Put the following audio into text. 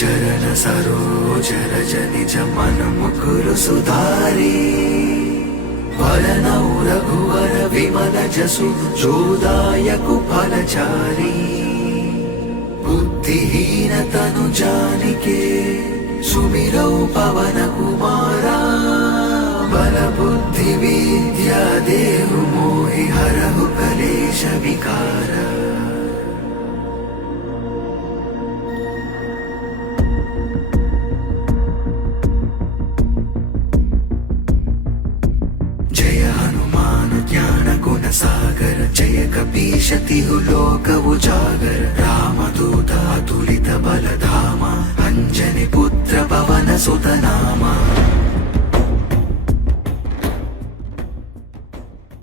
చరణ సరోజర నిజ మన ముకురు సుధారి వరనౌ రఘువర విమల జసు జోదాయకు ఫలచారి బుద్ధిహీన తను జానికే సుమిరౌ పవన కుమారా బల బుద్ధి విద్యా దేహు మోహి హరహు కలేశ వికార జయ హనుమాన్ జ్ఞాన గుణ సాగర జయ కపీశతిహు లోక ఉజాగర రామదూత అతులిత బలధామ అంజని పుత్ర పవన సుతనామ